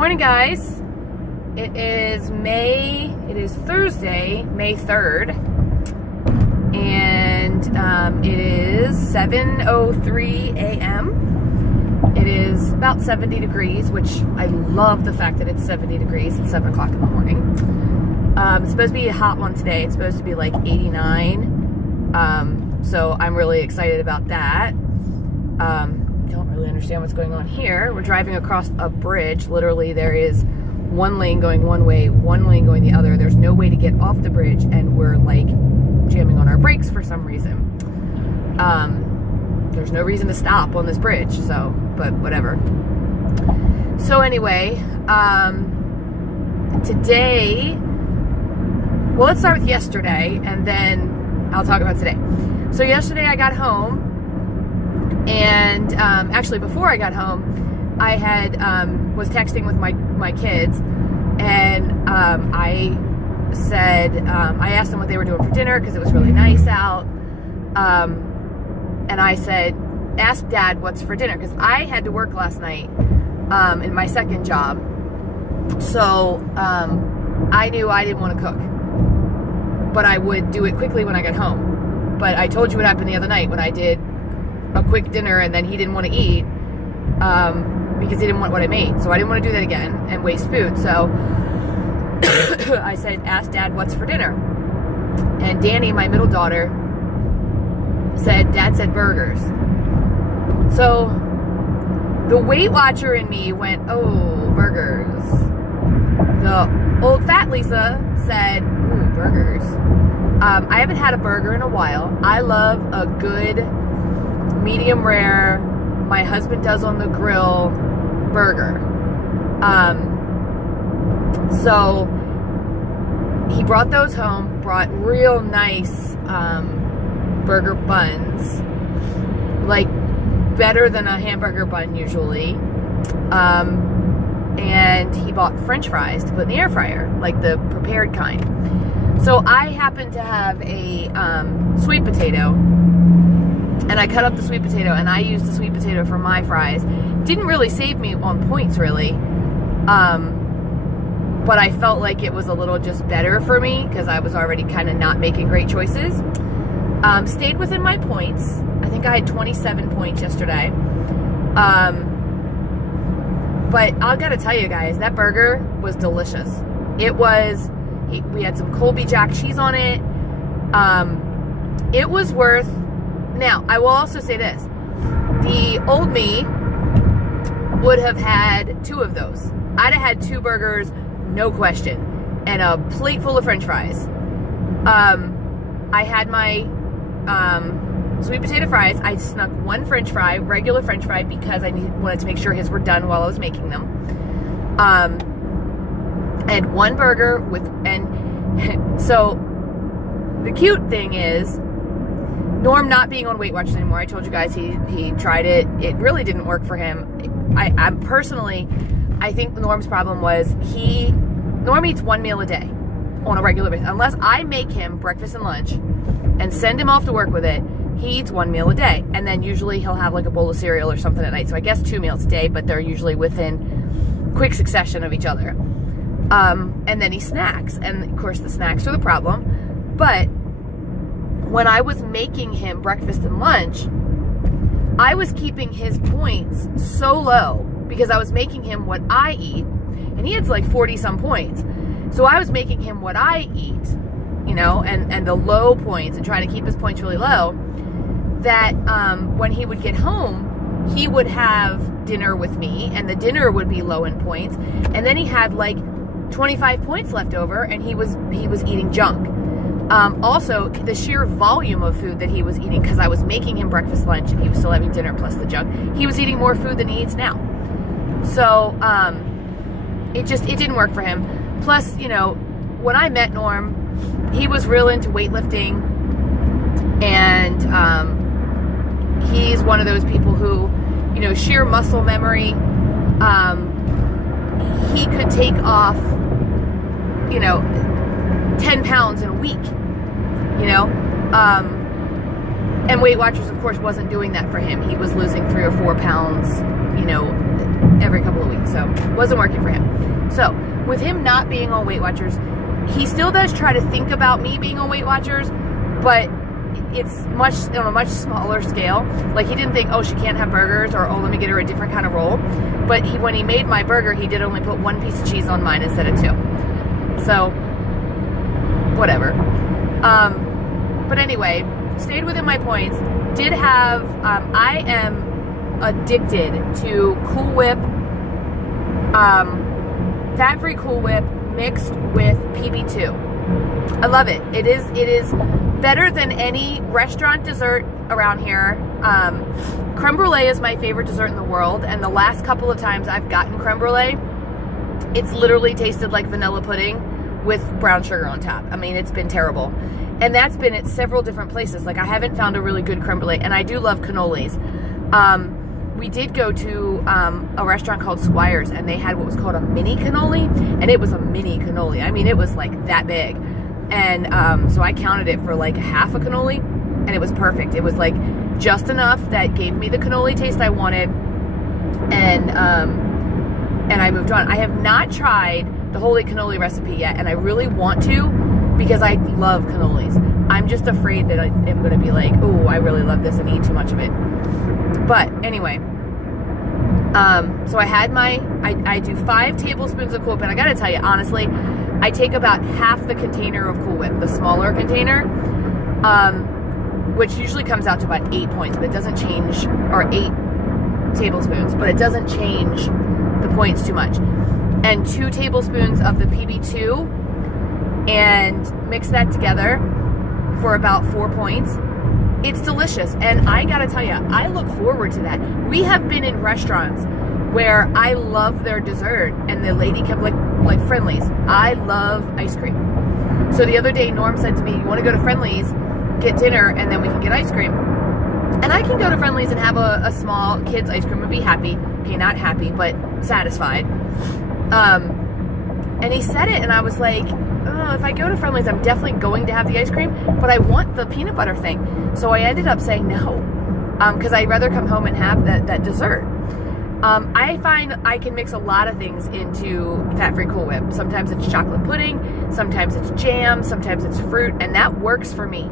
morning, guys. It is Thursday, May 3rd, and it is 7:03 a.m. It is about 70 degrees, which I love the fact that it's 70 degrees at 7 o'clock in the morning. It's supposed to be a hot one today. It's supposed to be like 89, so I'm really excited about that. Don't really understand what's going on here. We're driving across a bridge. Literally, there is one lane going one way, one lane going the other. There's no way to get off the bridge, and we're like jamming on our brakes for some reason. There's no reason to stop on this bridge, so, but whatever. So anyway, today, well, let's start with yesterday, and then I'll talk about today. So yesterday I got home, and actually before I got home, I had was texting with my kids, and I said, I asked them what they were doing for dinner because it was really nice out, and I said, ask Dad what's for dinner, because I had to work last night in my second job, so I knew I didn't want to cook, but I would do it quickly when I got home. But I told you what happened the other night when I did a quick dinner and then he didn't want to eat because he didn't want what I made. So I didn't want to do that again and waste food. So I said, ask Dad what's for dinner. And Danny, my middle daughter, said, Dad said burgers. So the Weight Watcher in me went, oh, burgers. The old fat Lisa said, ooh, burgers. I haven't had a burger in a while. I love a good medium rare, my husband does on the grill burger. So he brought those home, brought real nice burger buns, like better than a hamburger bun usually. And he bought French fries to put in the air fryer, like the prepared kind. So I happened to have a sweet potato, and I cut up the sweet potato, and I used the sweet potato for my fries. Didn't really save me on points, really, but I felt like it was a little just better for me because I was already kind of not making great choices. Stayed within my points. I think I had 27 points yesterday. But I gotta tell you guys, that burger was delicious. It was, we had some Colby Jack cheese on it. It was worth. Now, I will also say this. The old me would have had 2 of those. I'd have had 2 burgers, no question, and a plate full of French fries. I had my sweet potato fries. I snuck 1 French fry, regular French fry, because I wanted to make sure his were done while I was making them. I had 1 burger with, and so the cute thing is, Norm not being on Weight Watchers anymore. I told you guys he tried it. It really didn't work for him. I'm personally, I think Norm's problem was Norm eats 1 meal a day on a regular basis. Unless I make him breakfast and lunch and send him off to work with it, he eats 1 meal a day. And then usually he'll have like a bowl of cereal or something at night. So I guess 2 meals a day, but they're usually within quick succession of each other. And then he snacks. And of course the snacks are the problem. But when I was making him breakfast and lunch, I was keeping his points so low because I was making him what I eat, and he had like 40 some points. So I was making him what I eat, you know, and the low points, and trying to keep his points really low, that when he would get home, he would have dinner with me, and the dinner would be low in points, and then he had like 25 points left over, and he was eating junk. Also, the sheer volume of food that he was eating, because I was making him breakfast, lunch, and he was still having dinner plus the junk. He was eating more food than he eats now. So, it didn't work for him. Plus, you know, when I met Norm, he was real into weightlifting, and he's one of those people who, you know, sheer muscle memory, he could take off, you know, 10 pounds in a week, you know, and Weight Watchers, of course, wasn't doing that for him. He was losing 3 or 4 pounds, you know, every couple of weeks, so it wasn't working for him. So with him not being on Weight Watchers, he still does try to think about me being on Weight Watchers, but it's on a much smaller scale. Like, he didn't think, oh, she can't have burgers, or, oh, let me get her a different kind of roll. But when he made my burger, he did only put 1 piece of cheese on mine instead of 2. So, whatever. But anyway, stayed within my points. Did have, I am addicted to Cool Whip, fat-free Cool Whip mixed with PB2. I love it. It is better than any restaurant dessert around here. Creme brulee is my favorite dessert in the world, and the last couple of times I've gotten creme brulee, it's literally tasted like vanilla pudding with brown sugar on top. I mean, it's been terrible. And that's been at several different places. Like, I haven't found a really good creme brulee, and I do love cannolis. We did go to a restaurant called Squire's, and they had what was called a mini cannoli, and it was a mini cannoli. I mean, it was like that big. And so I counted it for like half a cannoli, and it was perfect. It was like just enough that gave me the cannoli taste I wanted, and I moved on. I have not tried the whole cannoli recipe yet, and I really want to, because I love cannolis. I'm just afraid that I am going to be like, oh, I really love this and eat too much of it. But anyway, so I had I do 5 tablespoons of Cool Whip, and I got to tell you, honestly, I take about half the container of Cool Whip, the smaller container, which usually comes out to about 8 points, but it doesn't change, or 8 tablespoons, but it doesn't change the points too much. And 2 tablespoons of the PB2, and mix that together for about 4 points. It's delicious, and I gotta tell you, I look forward to that. We have been in restaurants where I love their dessert, and the lady kept like Friendly's. I love ice cream. So the other day, Norm said to me, you want to go to Friendly's, get dinner, and then we can get ice cream. And I can go to Friendly's and have a small kid's ice cream and be happy. Okay, not happy, but satisfied. And he said it, and I was like, oh, if I go to Friendly's, I'm definitely going to have the ice cream, but I want the peanut butter thing. So I ended up saying no, because I'd rather come home and have that dessert. I find I can mix a lot of things into fat-free Cool Whip. Sometimes it's chocolate pudding, sometimes it's jam, sometimes it's fruit, and that works for me.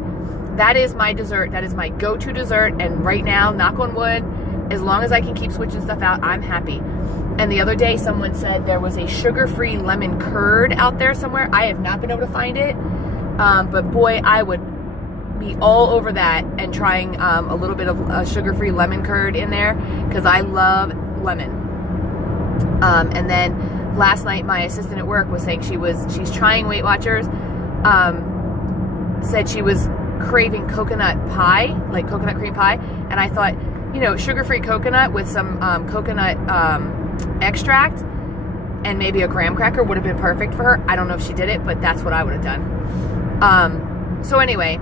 That is my dessert. That is my go-to dessert, and right now, knock on wood, as long as I can keep switching stuff out, I'm happy. And the other day, someone said there was a sugar-free lemon curd out there somewhere. I have not been able to find it, but boy, I would be all over that and trying a little bit of a sugar-free lemon curd in there, because I love lemon. And then last night, my assistant at work was saying she's trying Weight Watchers, said she was craving coconut pie, like coconut cream pie, and I thought, you know, sugar-free coconut with some coconut extract and maybe a graham cracker would have been perfect for her. I don't know if she did it, but that's what I would have done. So anyway,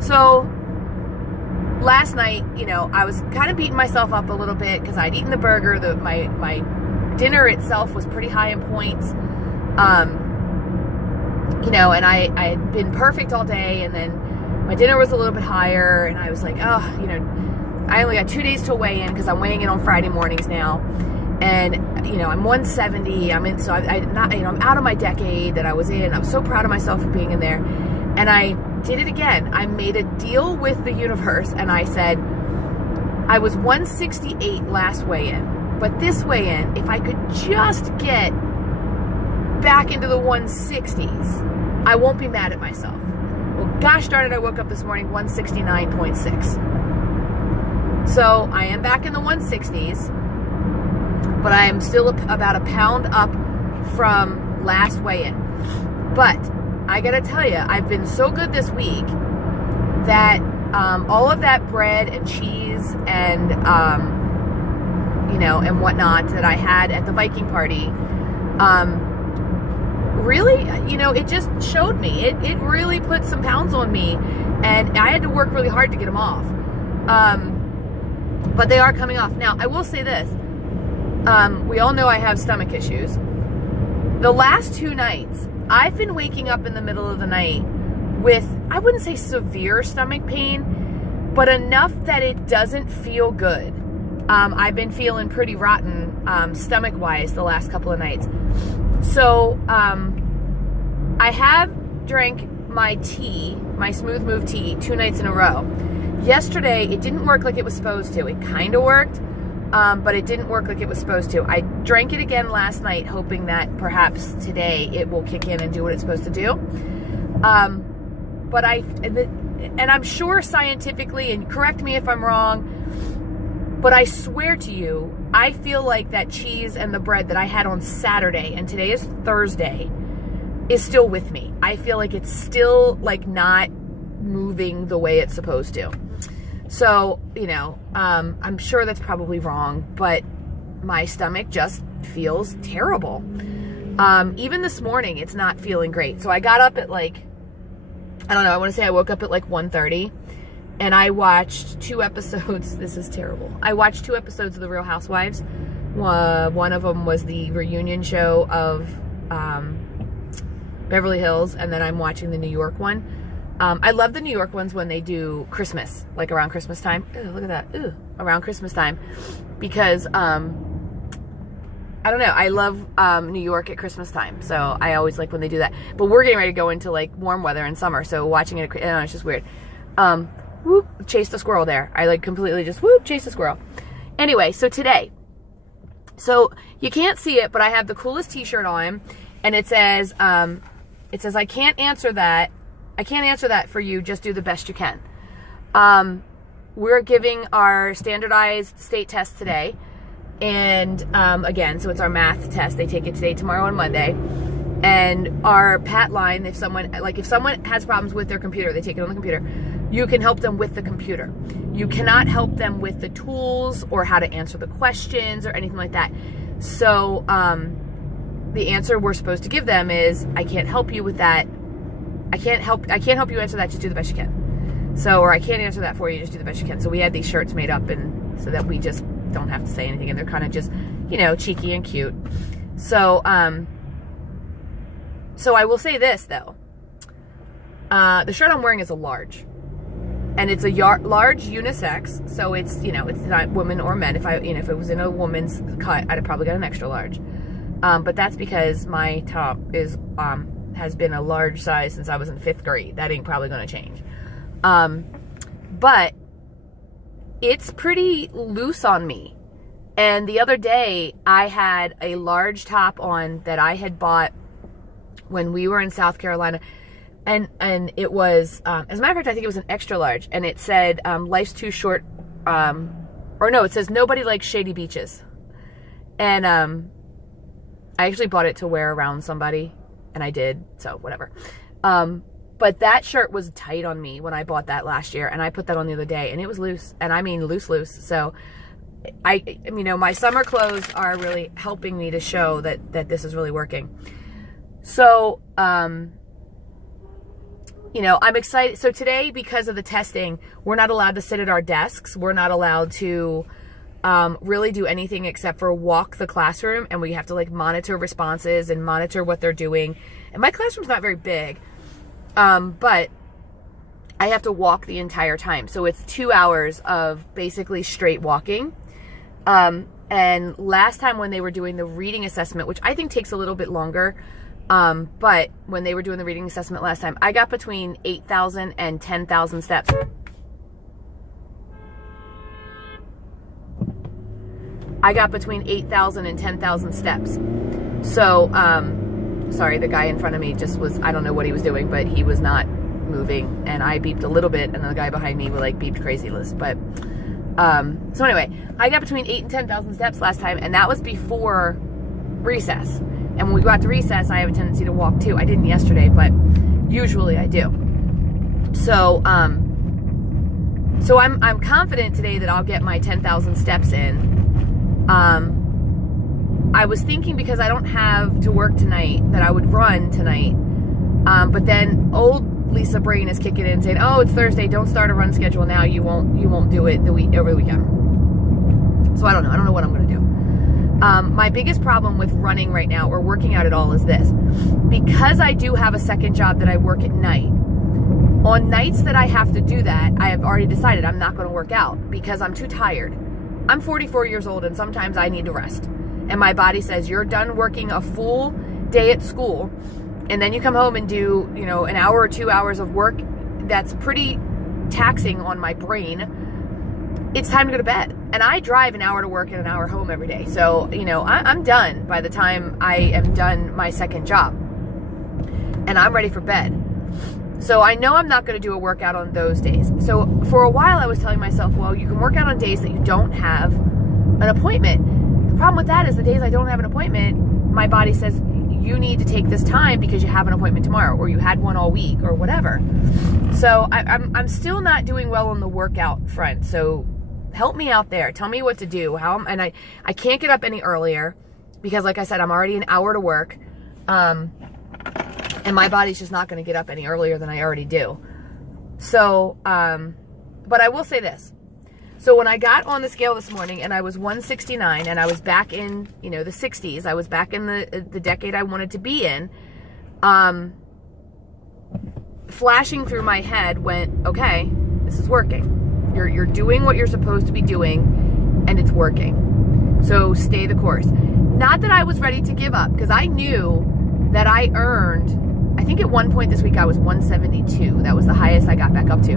so last night, you know, I was kind of beating myself up a little bit because I'd eaten the burger. My dinner itself was pretty high in points. You know, and I had been perfect all day, and then my dinner was a little bit higher, and I was like, oh, you know, I only got 2 days to weigh in because I'm weighing in on Friday mornings now. And, you know, I'm 170, I'm out of my decade that I was in. I was so proud of myself for being in there. And I did it again. I made a deal with the universe, and I said, I was 168 last weigh-in, but this weigh-in, if I could just get back into the 160s, I won't be mad at myself. Well, gosh darn it, I woke up this morning 169.6. So I am back in the 160s, but I am still about a pound up from last weigh-in. But I gotta tell you, I've been so good this week that all of that bread and cheese and you know, and whatnot that I had at the Viking party, really, you know, it just showed me. It really put some pounds on me, and I had to work really hard to get them off. But they are coming off. Now, I will say this. We all know I have stomach issues. The last 2 nights, I've been waking up in the middle of the night with, I wouldn't say severe stomach pain, but enough that it doesn't feel good. I've been feeling pretty rotten stomach-wise the last couple of nights. So I have drank my tea, my Smooth Move tea, 2 nights in a row. Yesterday, it didn't work like it was supposed to. It kind of worked, but it didn't work like it was supposed to. I drank it again last night, hoping that perhaps today it will kick in and do what it's supposed to do. But and I'm sure scientifically, and correct me if I'm wrong, but I swear to you, I feel like that cheese and the bread that I had on Saturday, and today is Thursday, is still with me. I feel like it's still like not moving the way it's supposed to. So, you know, I'm sure that's probably wrong, but my stomach just feels terrible. Even this morning, it's not feeling great. So I got up at like, I don't know, I want to say I woke up at like 1:30. And I watched 2 episodes. This is terrible. I watched 2 episodes of The Real Housewives. One of them was the reunion show of Beverly Hills, and then I'm watching the New York one. I love the New York ones when they do Christmas, like around Christmas time. Ooh, look at that. Ooh, around Christmas time. Because, I don't know, I love New York at Christmas time. So I always like when they do that. But we're getting ready to go into like warm weather in summer. So watching it, it's just weird. Whoop, chased a squirrel there. I like completely just whoop, chased a squirrel. Anyway, so today, so you can't see it, but I have the coolest t-shirt on, and it says, I can't answer that. I can't answer that for you. Just do the best you can. We're giving our standardized state test today. And, again, so it's our math test. They take it today, tomorrow, and Monday. And our PAT line, if someone has problems with their computer, they take it on the computer. You can help them with the computer. You cannot help them with the tools or how to answer the questions or anything like that. So the answer we're supposed to give them is, I can't help you with that. I can't help you answer that. Just do the best you can. So, or I can't answer that for you. Just do the best you can. So we had these shirts made up, and so that we just don't have to say anything, and they're kind of just, you know, cheeky and cute. So so I will say this though. The shirt I'm wearing is a large. And it's a large unisex, so it's, you know, it's not women or men. If if it was in a woman's cut, I'd have probably got an extra large. But that's because my top is has been a large size since I was in 5th grade. That ain't probably going to change. But it's pretty loose on me. And the other day, I had a large top on that I had bought when we were in South Carolina. And it was, as a matter of fact, I think it was an extra large. And it said, life's too short. Or no, it says, nobody likes shady beaches. And I actually bought it to wear around somebody. And I did, so whatever. But that shirt was tight on me when I bought that last year. And I put that on the other day. And it was loose. And I mean loose. So, you know, my summer clothes are really helping me to show that this is really working. So, you know, I'm excited. So today, because of the testing, we're not allowed to sit at our desks. We're not allowed to really do anything except for walk the classroom. And we have to like monitor responses and monitor what they're doing. And my classroom's not very big, but I have to walk the entire time. So it's 2 hours of basically straight walking. And last time when they were doing the reading assessment, which I think takes a little bit longer, but when they were doing the reading assessment last time, I got between 8,000 and 10,000 steps. I got between 8,000 and 10,000 steps. So, sorry, the guy in front of me just was, I don't know what he was doing, but he was not moving. And I beeped a little bit, and the guy behind me like beeped crazy-less. But, so anyway, I got between 8,000 and 10,000 steps last time, and that was before recess. And when we go out to recess, I have a tendency to walk too. I didn't yesterday, but usually I do. So, so I'm confident today that I'll get my 10,000 steps in. I was thinking, because I don't have to work tonight, that I would run tonight. But then old Lisa brain is kicking in saying, "Oh, it's Thursday. Don't start a run schedule now. You won't do it over the weekend." So I don't know. I don't know what I'm going to do. My biggest problem with running right now, or working out at all, is this. Because I do have a second job that I work at night, on nights that I have to do that, I have already decided I'm not going to work out because I'm too tired. I'm 44 years old and sometimes I need to rest. And my body says, you're done working a full day at school and then you come home and do, you know, an hour or 2 hours of work that's pretty taxing on my brain. It's time to go to bed. And I drive an hour to work and an hour home every day. So, you know, I'm done by the time I am done my second job. And I'm ready for bed. So I know I'm not going to do a workout on those days. So for a while I was telling myself, well, you can work out on days that you don't have an appointment. The problem with that is the days I don't have an appointment, my body says, you need to take this time because you have an appointment tomorrow, or you had one all week, or whatever. So I'm still not doing well on the workout front. So help me out there. Tell me what to do. And I can't get up any earlier because, like I said, I'm already an hour to work. And my body's just not going to get up any earlier than I already do. So, but I will say this. So when I got on the scale this morning and I was 169 and I was back in, you know, the 60s, I was back in the decade I wanted to be in, flashing through my head went, okay, this is working. You're doing what you're supposed to be doing and it's working. So stay the course. Not that I was ready to give up, because I knew that I earned, I think at one point this week I was 172. That was the highest I got back up to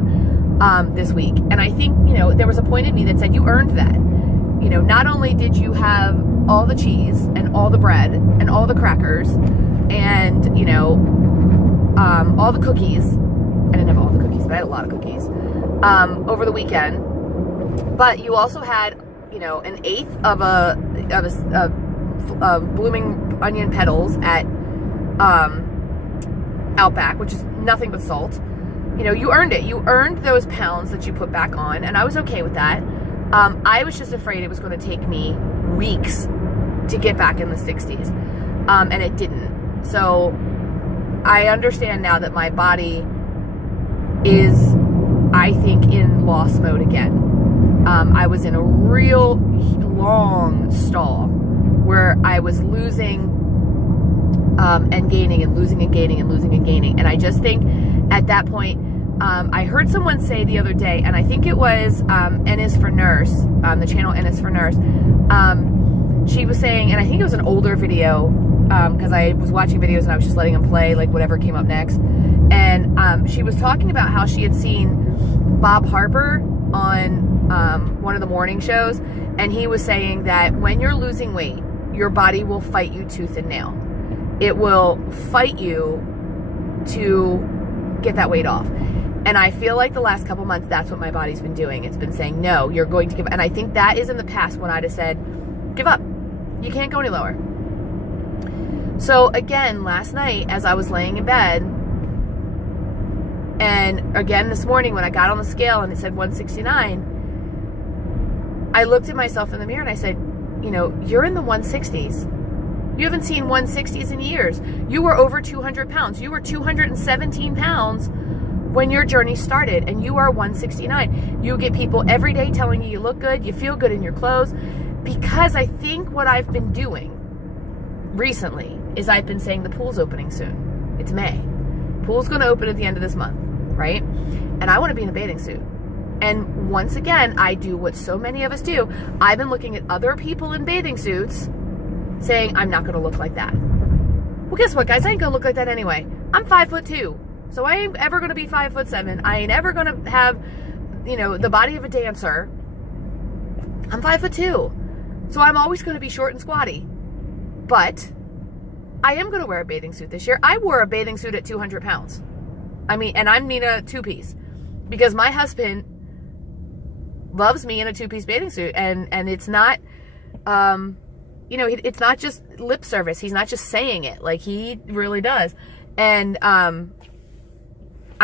this week. And I think, you know, there was a point in me that said, you earned that. You know, not only did you have all the cheese and all the bread and all the crackers and, you know, all the cookies. I didn't have all the cookies, but I had a lot of cookies over the weekend. But you also had, you know, an eighth of blooming onion petals at Outback, which is nothing but salt. You know, you earned it. You earned those pounds that you put back on, and I was okay with that. I was just afraid it was going to take me weeks to get back in the 60s, and it didn't. So I understand now that my body is, I think, in loss mode again. I was in a real long stall where I was losing and gaining and losing and gaining and losing and gaining. And I just think at that point, I heard someone say the other day, and I think it was N is for Nurse, the channel N is for Nurse. She was saying, and I think it was an older video, because I was watching videos and I was just letting them play, like whatever came up next. And she was talking about how she had seen Bob Harper on one of the morning shows, and he was saying that when you're losing weight, your body will fight you tooth and nail. It will fight you to get that weight off. And I feel like the last couple months, that's what my body's been doing. It's been saying, no, you're going to give up. And I think that is in the past when I'd have said, give up. You can't go any lower. So again, last night, as I was laying in bed, and again this morning when I got on the scale and it said 169, I looked at myself in the mirror and I said, you know, you're in the 160s. You haven't seen 160s in years. You were over 200 pounds. You were 217 pounds when your journey started, and you are 169. You get people every day telling you look good, you feel good in your clothes, because I think what I've been doing recently is I've been saying the pool's opening soon. It's May. Pool's going to open at the end of this month, right? And I want to be in a bathing suit. And once again, I do what so many of us do. I've been looking at other people in bathing suits saying, I'm not going to look like that. Well, guess what, guys? I ain't going to look like that anyway. I'm 5'2". So I ain't ever going to be 5'7". I ain't ever going to have, you know, the body of a dancer. I'm 5'2". So I'm always going to be short and squatty. But I am going to wear a bathing suit this year. I wore a bathing suit at 200 pounds. I mean, and I mean a two-piece. Because my husband loves me in a two-piece bathing suit. And it's not, you know, it's not just lip service. He's not just saying it. Like, he really does. And I'm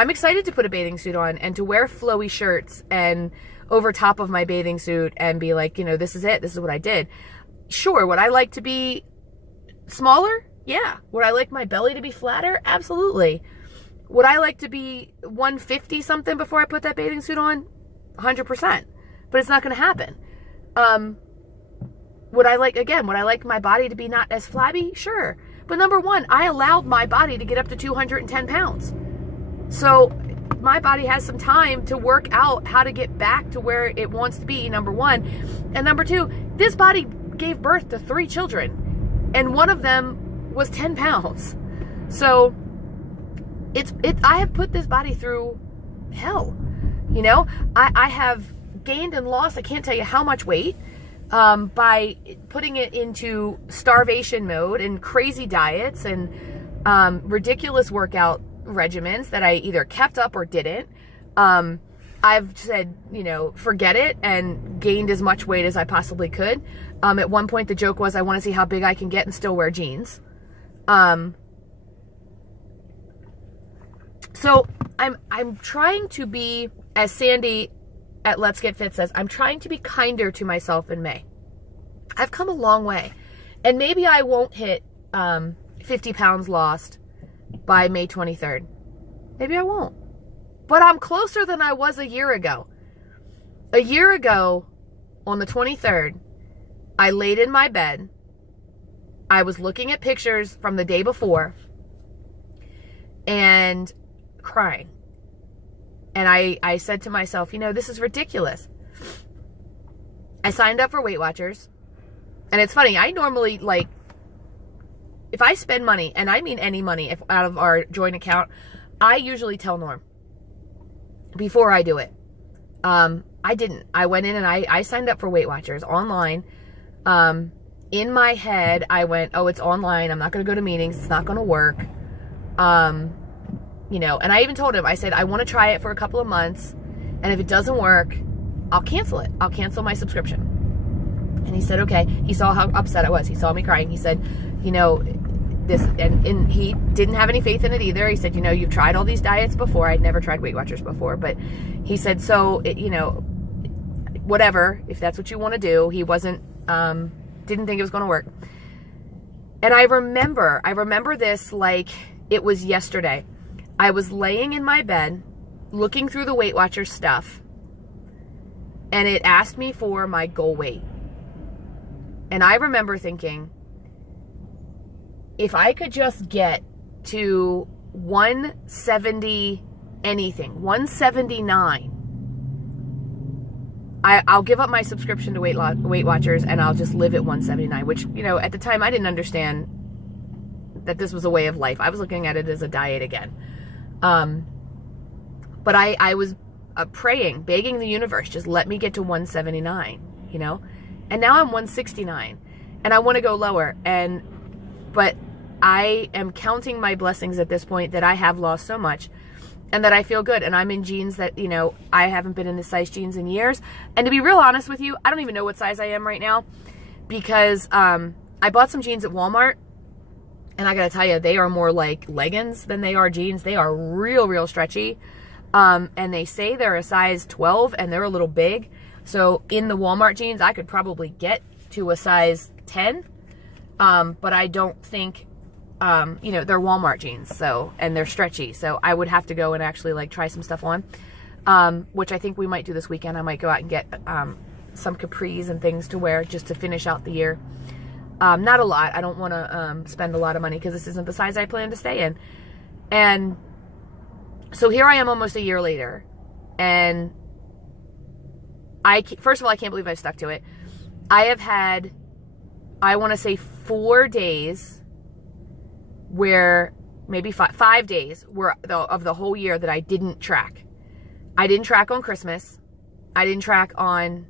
excited to put a bathing suit on and to wear flowy shirts and over top of my bathing suit and be like, you know, this is it. This is what I did. Sure, would I like to be smaller? Yeah. Would I like my belly to be flatter? Absolutely. Would I like to be 150 something before I put that bathing suit on? 100%. But it's not going to happen. Would I like my body to be not as flabby? Sure. But number one, I allowed my body to get up to 210 pounds. So my body has some time to work out how to get back to where it wants to be, number one. And number two, this body gave birth to 3 children, and one of them was 10 pounds. So I have put this body through hell. You know, I have gained and lost, I can't tell you how much weight, by putting it into starvation mode and crazy diets and ridiculous workout regimens that I either kept up or didn't. I've said, you know, forget it, and gained as much weight as I possibly could. At one point, the joke was, I want to see how big I can get and still wear jeans. So I'm trying to be, as Sandy at Let's Get Fit says, I'm trying to be kinder to myself in May. I've come a long way, and maybe I won't hit 50 pounds lost by May 23rd. Maybe I won't, but I'm closer than I was a year ago. A year ago, on the 23rd, I laid in my bed. I was looking at pictures from the day before and crying. And I said to myself, you know, this is ridiculous. I signed up for Weight Watchers. And it's funny, I normally, like, if I spend money, and I mean any money out of our joint account, I usually tell Norm before I do it. I didn't. I went in and I signed up for Weight Watchers online. In my head, I went, oh, it's online. I'm not going to go to meetings. It's not going to work. You know, and I even told him, I said, I want to try it for a couple of months. And if it doesn't work, I'll cancel it. I'll cancel my subscription. And he said, okay. He saw how upset I was. He saw me crying. He said, you know, this, and he didn't have any faith in it either. He said, you know, you've tried all these diets before. I'd never tried Weight Watchers before, but he said, so, you know, whatever, if that's what you want to do. He wasn't, didn't think it was going to work. And I remember this like it was yesterday. I was laying in my bed, looking through the Weight Watchers stuff, and it asked me for my goal weight. And I remember thinking, if I could just get to 170 anything, 179, I'll give up my subscription to Weight Watchers, and I'll just live at 179, which, you know, at the time I didn't understand that this was a way of life. I was looking at it as a diet again. But I was praying, begging the universe, just let me get to 179, you know? And now I'm 169, and I want to go lower. But I am counting my blessings at this point that I have lost so much, and that I feel good. And I'm in jeans that, you know, I haven't been in this size jeans in years. And to be real honest with you, I don't even know what size I am right now, because I bought some jeans at Walmart. And I gotta tell you, they are more like leggings than they are jeans. They are real stretchy. And they say they're a size 12, and they're a little big. So in the Walmart jeans, I could probably get to a size 10. But I don't think, you know, they're Walmart jeans. So, and they're stretchy. So I would have to go and actually like try some stuff on. Which I think we might do this weekend. I might go out and get some capris and things to wear just to finish out the year. Not a lot. I don't want to spend a lot of money because this isn't the size I plan to stay in. And so here I am almost a year later. And first of all, I can't believe I stuck to it. I have had, I want to say 4 days where, maybe 5 days where of the whole year that I didn't track. I didn't track on Christmas. I didn't track on,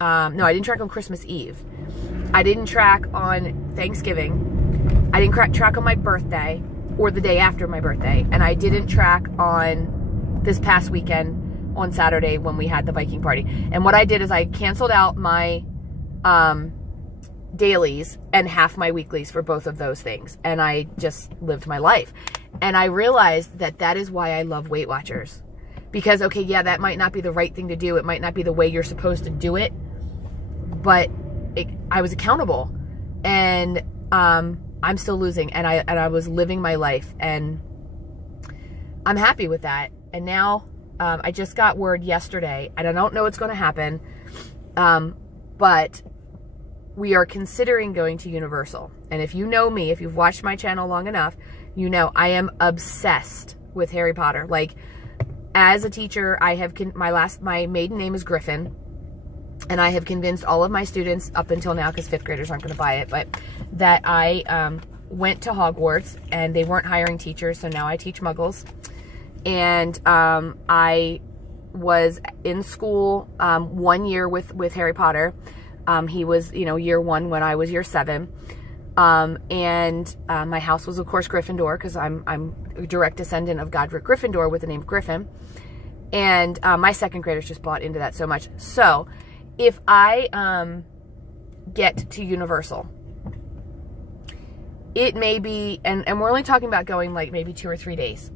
no, I didn't track on Christmas Eve. I didn't track on Thanksgiving. I didn't track on my birthday or the day after my birthday. And I didn't track on this past weekend on Saturday when we had the biking party. And what I did is I canceled out my dailies and half my weeklies for both of those things. And I just lived my life. And I realized that that is why I love Weight Watchers. Because, okay, yeah, that might not be the right thing to do. It might not be the way you're supposed to do it. But I was accountable. And I'm still losing. And I was living my life. And I'm happy with that. And now I just got word yesterday. And I don't know what's going to happen. But we are considering going to Universal. And if you know me, if you've watched my channel long enough, you know I am obsessed with Harry Potter. Like, as a teacher, I have, my maiden name is Griffin, and I have convinced all of my students up until now, because 5th graders aren't going to buy it, but that I went to Hogwarts, and they weren't hiring teachers, so now I teach muggles. And I was in school 1 year with Harry Potter. He was, you know, year 1 when I was year 7. And my house was, of course, Gryffindor, because I'm a direct descendant of Godric Gryffindor with the name Griffin. And my 2nd graders just bought into that so much. So if I get to Universal, it may be, and we're only talking about going like maybe 2 or 3 days.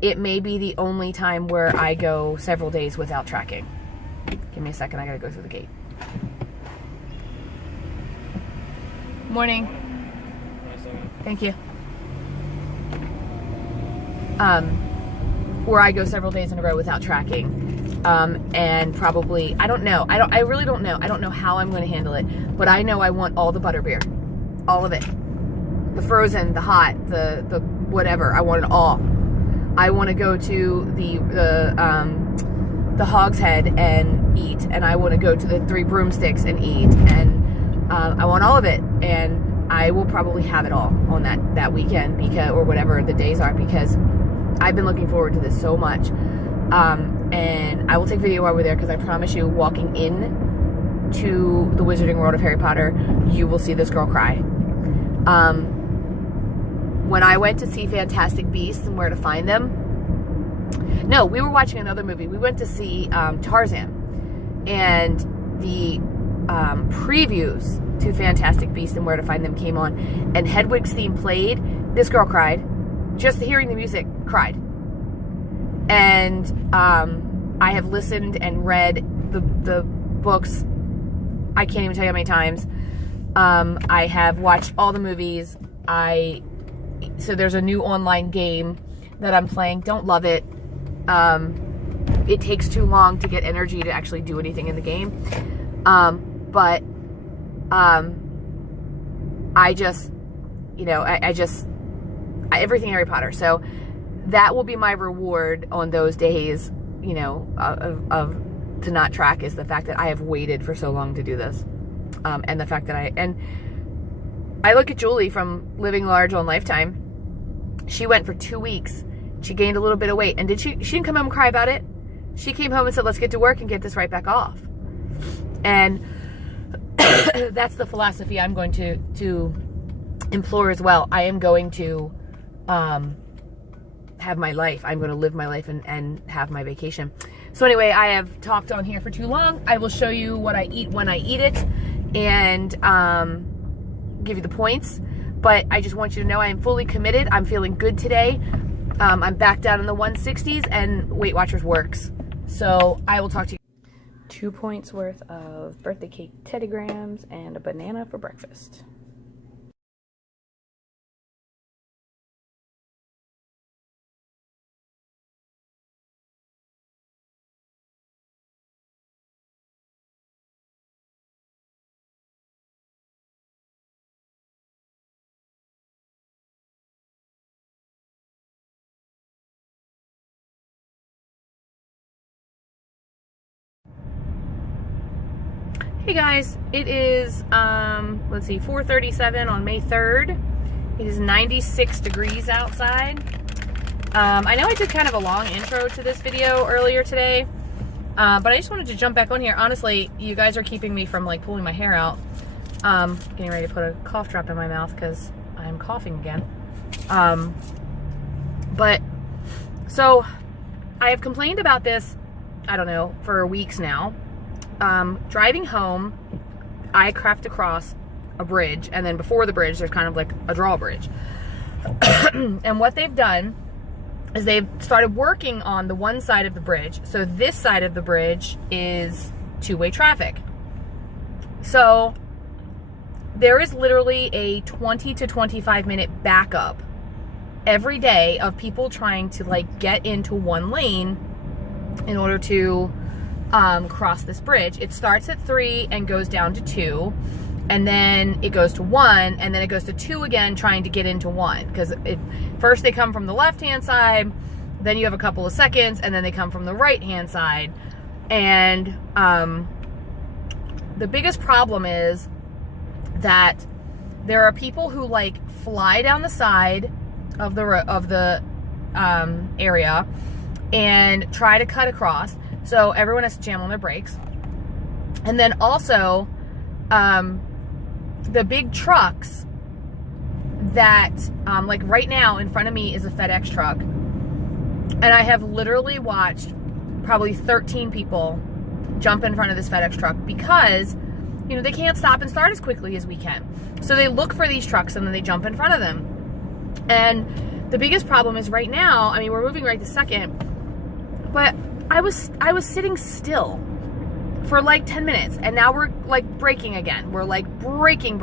It may be the only time where I go several days without tracking. Give me a second, I gotta go through the gate. Morning. Thank you. Where I go several days in a row without tracking. And probably, I don't know. I really don't know. I don't know how I'm going to handle it. But I know I want all the butterbeer. All of it. The frozen, the hot, the whatever. I want it all. I want to go to the Hog's Head and eat. And I want to go to the 3 Broomsticks and eat. And I want all of it. And I will probably have it all on that weekend, because, or whatever the days are, because I've been looking forward to this so much. And I will take video while we're there, because I promise you, walking in to the Wizarding World of Harry Potter, you will see this girl cry. When I went to see Fantastic Beasts and Where to Find Them, no, we were watching another movie. We went to see Tarzan, and the previews to Fantastic Beasts and Where to Find Them came on, and Hedwig's theme played. This girl cried. Just hearing the music, cried. And I have listened and read the books, I can't even tell you how many times. I have watched all the movies. So there's a new online game that I'm playing. Don't love it. It takes too long to get energy to actually do anything in the game. But I just, you know, everything Harry Potter. So that will be my reward on those days, you know, of to not track, is the fact that I have waited for so long to do this. And the fact that I look at Julie from Living Large on Lifetime. She went for 2 weeks. She gained a little bit of weight. And she didn't come home and cry about it. She came home and said, let's get to work and get this right back off. And that's the philosophy I'm going to implore as well. I am going to have my life. I'm going to live my life and have my vacation. So anyway, I have talked on here for too long. I will show you what I eat when I eat it, and give you the points. But I just want you to know I am fully committed. I'm feeling good today. I'm back down in the 160s, and Weight Watchers works. So I will talk to you. 2 points worth of birthday cake Teddy Grahams and a banana for breakfast. Hey guys, it is, let's see, 4:37 on May 3rd. It is 96 degrees outside. I know I did kind of a long intro to this video earlier today, but I just wanted to jump back on here. Honestly, you guys are keeping me from like pulling my hair out. Getting ready to put a cough drop in my mouth because I'm coughing again. But, so, I have complained about this, I don't know, for weeks now. Driving home, I have to cross a bridge, and then before the bridge, there's kind of like a drawbridge. And what they've done is they've started working on the one side of the bridge. So this side of the bridge is two-way traffic. So there is literally a 20 to 25 minute backup every day of people trying to like get into one lane in order to cross this bridge. It starts at 3 and goes down to 2, and then it goes to 1, and then it goes to 2 again, trying to get into 1. Because first they come from the left-hand side, then you have a couple of seconds, and then they come from the right-hand side. And the biggest problem is that there are people who like fly down the side of the area and try to cut across. So everyone has to jam on their brakes. And then also, the big trucks that, like right now in front of me is a FedEx truck. And I have literally watched probably 13 people jump in front of this FedEx truck because, you know, they can't stop and start as quickly as we can. So they look for these trucks and then they jump in front of them. And the biggest problem is right now, I mean, we're moving right this second, but I was sitting still for like 10 minutes, and now we're like braking again. We're like braking.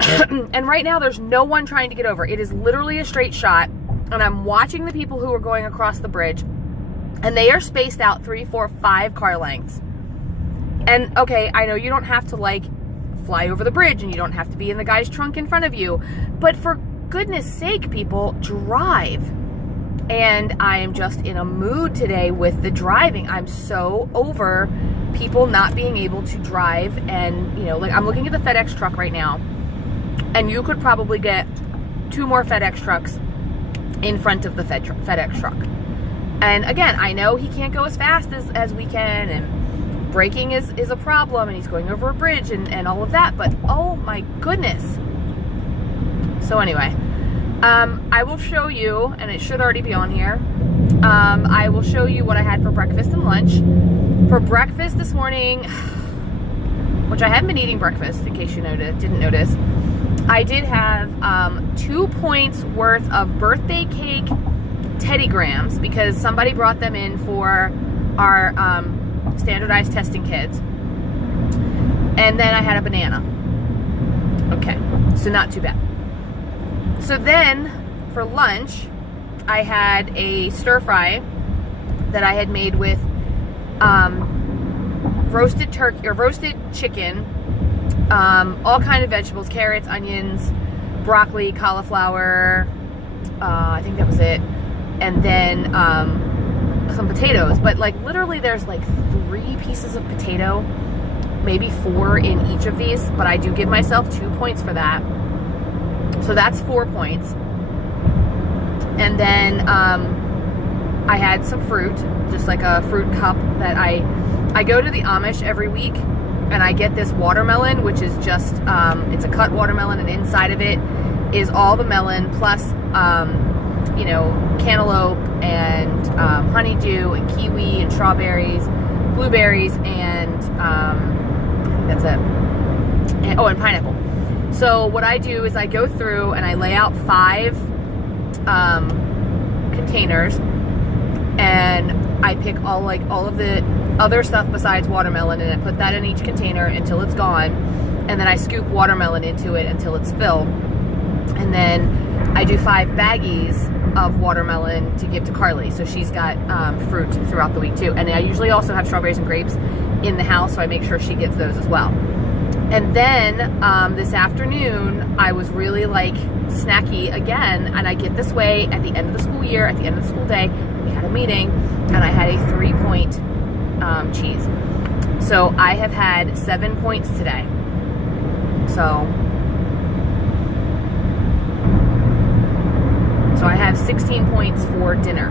And right now there's no one trying to get over. It is literally a straight shot, and I'm watching the people who are going across the bridge, and they are spaced out 3, 4, 5 car lengths. And okay, I know you don't have to like fly over the bridge, and you don't have to be in the guy's trunk in front of you, but for goodness sake, people, drive. And I am just in a mood today with the driving. I'm so over people not being able to drive. And, you know, like I'm looking at the FedEx truck right now, and you could probably get 2 more FedEx trucks in front of the FedEx truck. And again, I know he can't go as fast as we can, and braking is a problem, and he's going over a bridge and all of that, but oh my goodness. So anyway, I will show you, and it should already be on here, I will show you what I had for breakfast and lunch. For breakfast this morning, which I haven't been eating breakfast, in case you didn't notice, I did have 2 points worth of birthday cake Teddy Grahams, because somebody brought them in for our standardized testing kits. And then I had a banana. Okay, so not too bad. So then, for lunch, I had a stir fry that I had made with roasted turkey or roasted chicken, all kind of vegetables, carrots, onions, broccoli, cauliflower. I think that was it, and then some potatoes. But like literally, there's like 3 pieces of potato, maybe 4 in each of these. But I do give myself 2 points for that. So that's 4 points. And then I had some fruit, just like a fruit cup that I go to the Amish every week, and I get this watermelon, which is just, it's a cut watermelon, and inside of it is all the melon plus, you know, cantaloupe and honeydew and kiwi and strawberries, blueberries, and I think that's it. And, oh, and pineapple. So what I do is I go through and I lay out 5 containers, and I pick all of the other stuff besides watermelon, and I put that in each container until it's gone, and then I scoop watermelon into it until it's filled, and then I do 5 baggies of watermelon to give to Carly, so she's got fruit throughout the week too. And I usually also have strawberries and grapes in the house, so I make sure she gets those as well. And then this afternoon, I was really like snacky again, and I get this way at the end of the school year, at the end of the school day, we had a meeting, and I had a 3-point cheese. So I have had 7 points today. So I have 16 points for dinner,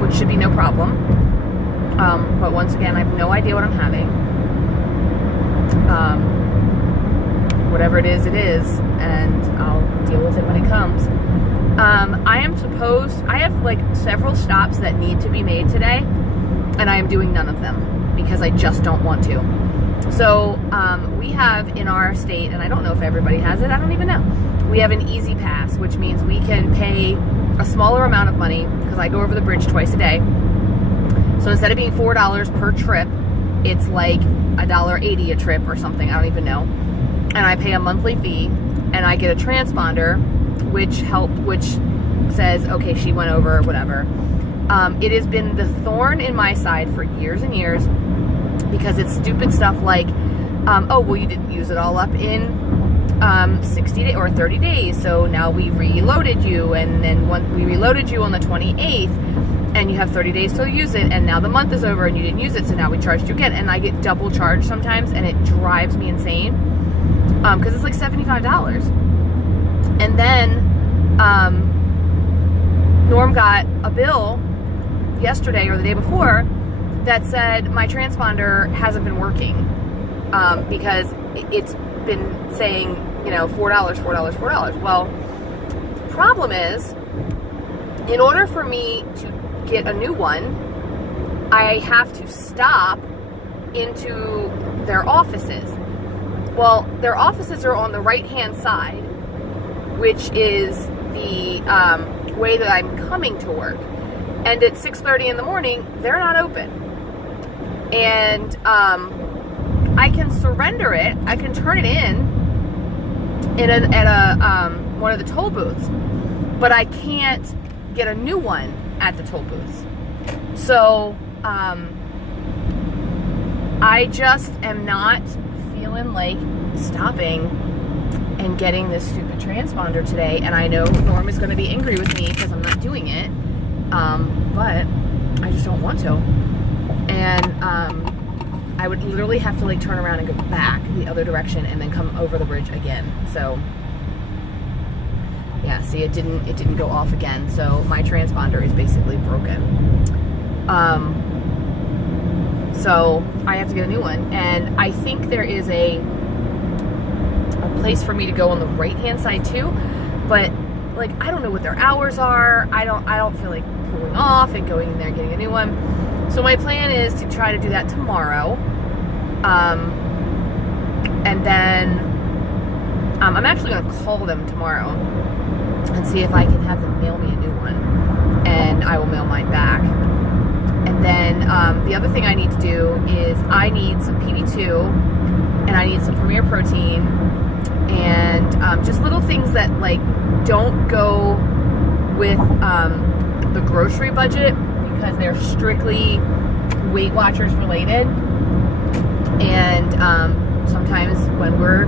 which should be no problem. But once again, I have no idea what I'm having. Whatever it is, and I'll deal with it when it comes. I have like several stops that need to be made today, and I am doing none of them because I just don't want to. So we have in our state, and I don't know if everybody has it, I don't even know. We have an easy pass, which means we can pay a smaller amount of money, because I go over the bridge twice a day. So instead of being $4 per trip, it's like $1.80 a trip or something, I don't even know. And I pay a monthly fee, and I get a transponder, which says, okay, she went over, or whatever. It has been the thorn in my side for years and years, because it's stupid stuff like oh, well, you didn't use it all up in 60 days or 30 days, so now we reloaded you, and then we reloaded you on the 28th, and you have 30 days to use it, and now the month is over and you didn't use it, so now we charged you again. And I get double charged sometimes, and it drives me insane, because it's like $75. And then Norm got a bill yesterday or the day before that said my transponder hasn't been working, because it's been saying, you know, $4, $4, $4. Well, the problem is, in order for me to get a new one, I have to stop into their offices. Well, their offices are on the right-hand side, which is the way that I'm coming to work. And at 6:30 in the morning, they're not open. And I can surrender it. I can turn it in at one of the toll booths, but I can't get a new one at the toll booths. So I just am not feeling like stopping and getting this stupid transponder today. And I know Norm is going to be angry with me because I'm not doing it, but I just don't want to. And I would literally have to like turn around and go back the other direction and then come over the bridge again. So yeah, see, it didn't go off again. So my transponder is basically broken. So I have to get a new one. And I think there is a place for me to go on the right-hand side too, but like, I don't know what their hours are. I don't feel like pulling off and going in there and getting a new one. So my plan is to try to do that tomorrow. And then I'm actually going to call them tomorrow and see if I can have them mail me a new one, and I will mail mine back. And then the other thing I need to do is I need some PB2, and I need some Premier Protein, and just little things that like don't go with the grocery budget, because they're strictly Weight Watchers related. And sometimes when we're,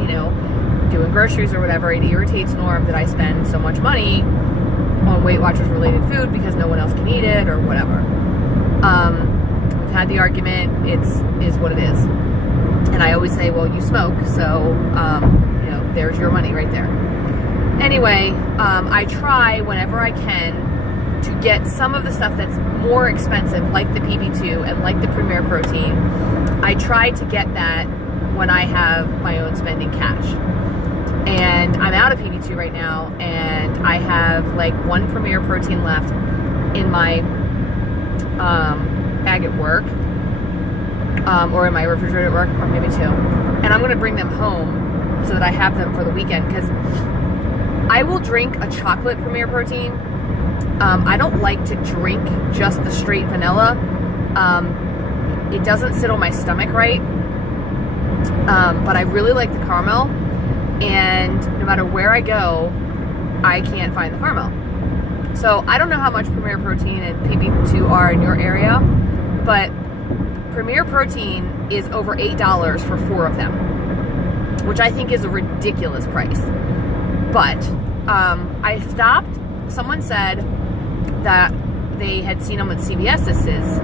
you know, doing groceries or whatever, it irritates Norm that I spend so much money on Weight Watchers related food because no one else can eat it or whatever. We've had the argument. Is what it is. And I always say, well, you smoke, so you know, there's your money right there. Anyway, I try whenever I can to get some of the stuff that's more expensive, like the PB2 and like the Premier Protein. I try to get that when I have my own spending cash. And I'm out of PB2 right now, and I have like one Premier Protein left in my bag at work, or in my refrigerator at work, or maybe two. And I'm gonna bring them home so that I have them for the weekend, because I will drink a chocolate Premier Protein. I don't like to drink just the straight vanilla. It doesn't sit on my stomach right. But I really like the caramel, and no matter where I go, I can't find the caramel. So I don't know how much Premier Protein and PB2 are in your area, but Premier Protein is over $8 for 4 of them, which I think is a ridiculous price. But I stopped. Someone said that they had seen them at CVS's.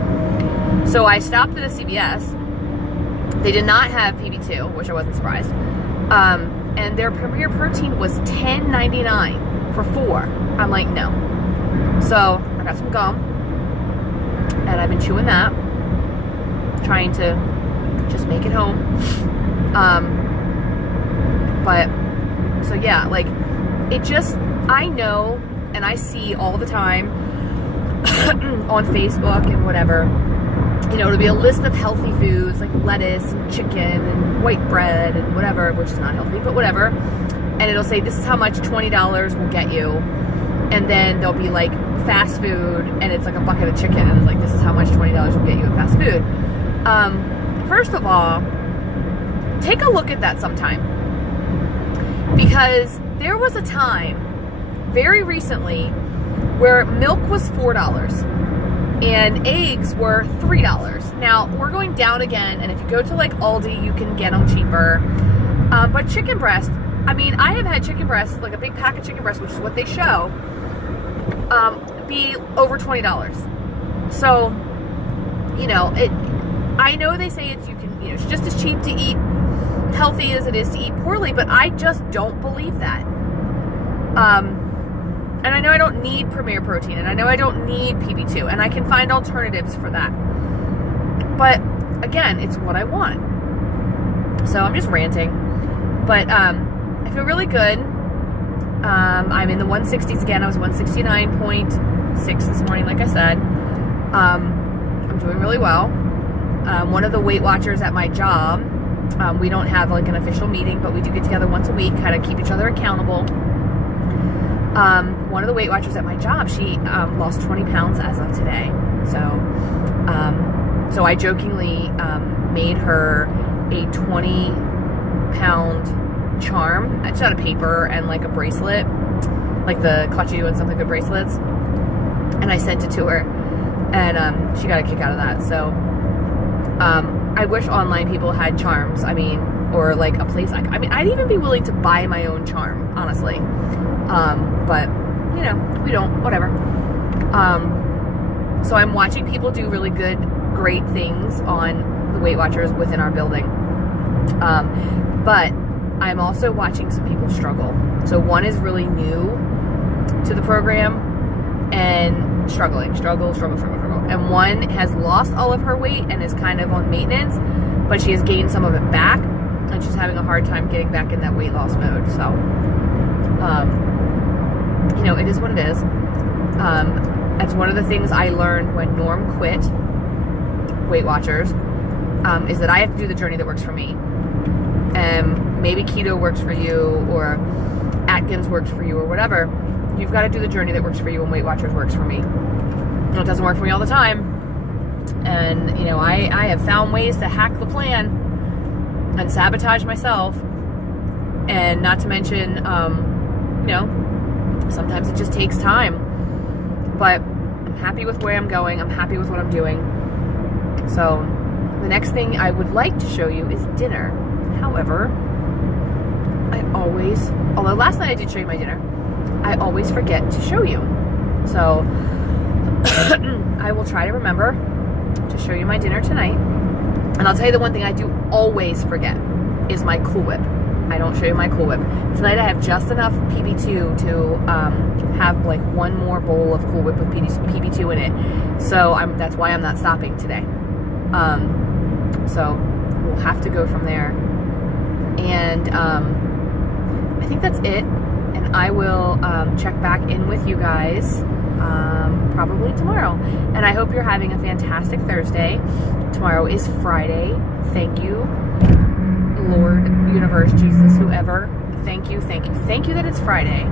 So I stopped at a CVS. They did not have PB2, which I wasn't surprised. And their Premier Protein was $10.99 for 4. I'm like, no. So I got some gum, and I've been chewing that, trying to just make it home. But so yeah, like, it just, I know, and I see all the time on Facebook and whatever, you know, it'll be a list of healthy foods like lettuce and chicken and white bread and whatever, which is not healthy, but whatever. And it'll say, this is how much $20 will get you. And then there'll be like fast food, and it's like a bucket of chicken, and it's like, this is how much $20 will get you in fast food. First of all, take a look at that sometime. Because there was a time, very recently, where milk was $4. and eggs were $3. Now, we're going down again, and if you go to like Aldi, you can get them cheaper. But chicken breast, I mean, I have had chicken breast, like a big pack of chicken breast, which is what they show, be over $20. So, you know, I know they say it's, it's just as cheap to eat healthy as it is to eat poorly, but I just don't believe that. And I know I don't need Premier Protein, and I know I don't need PB2, and I can find alternatives for that. But again, it's what I want. So I'm just ranting. But I feel really good. I'm in the 160s again. I was 169.6 this morning, like I said. I'm doing really well. One of the Weight Watchers at my job, we don't have like an official meeting, but we do get together once a week, kind of keep each other accountable. One of the Weight Watchers at my job, she lost 20 pounds as of today. So I jokingly made her a 20-pound charm. It's out of paper and like a bracelet, like the Clutchy Doing Something Good bracelets. And I sent it to her, and she got a kick out of that. So I wish online people had charms. I mean, or like a place. I mean, I'd even be willing to buy my own charm, honestly. But you know, we don't. Whatever. So I'm watching people do really good, great things on the Weight Watchers within our building. But I'm also watching some people struggle. So one is really new to the program and struggling. And one has lost all of her weight and is kind of on maintenance, but she has gained some of it back, and she's having a hard time getting back in that weight loss mode. So, you know, it is what it is. That's one of the things I learned when Norm quit Weight Watchers, is that I have to do the journey that works for me. Maybe keto works for you, or Atkins works for you, or whatever. You've got to do the journey that works for you, and Weight Watchers works for me. It doesn't work for me all the time. And, you know, I have found ways to hack the plan and sabotage myself. And not to mention, you know, sometimes it just takes time. But I'm happy with where I'm going. I'm happy with what I'm doing. So the next thing I would like to show you is dinner. However, although last night I did show you my dinner, I always forget to show you. So I will try to remember to show you my dinner tonight. And I'll tell you the one thing I do always forget is my Cool Whip. I don't show you my Cool Whip. Tonight I have just enough PB2 to have like one more bowl of Cool Whip with PB2 in it. So that's why I'm not stopping today. So we'll have to go from there. And I think that's it. And I will check back in with you guys probably tomorrow. And I hope you're having a fantastic Thursday. Tomorrow is Friday. Thank you, Lord, universe, Jesus, whoever. Thank you that it's Friday.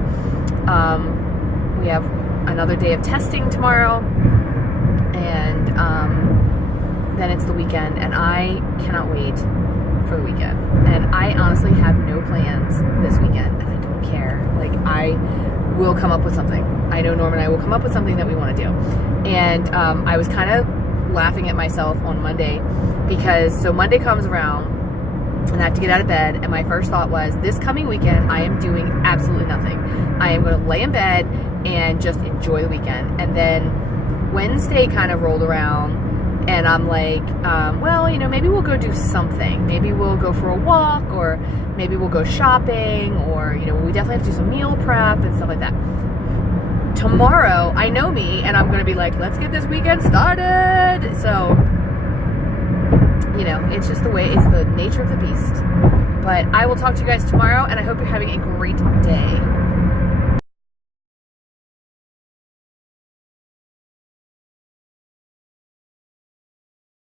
We have another day of testing tomorrow, and then it's the weekend, and I cannot wait for the weekend. And I honestly have no plans this weekend, and I don't care. Like, I will come up with something. I know Norm and I will come up with something that we want to do. And I was kind of laughing at myself on Monday, because so Monday comes around and I have to get out of bed, and my first thought was, this coming weekend I am doing absolutely nothing. I am going to lay in bed and just enjoy the weekend. And then Wednesday kind of rolled around, and I'm like, well, you know, maybe we'll go do something. Maybe we'll go for a walk, or maybe we'll go shopping, or, you know, we definitely have to do some meal prep and stuff like that. Tomorrow, I know me, and I'm going to be like, let's get this weekend started. So, you know, it's just the way, it's the nature of the beast. But I will talk to you guys tomorrow, and I hope you're having a great day.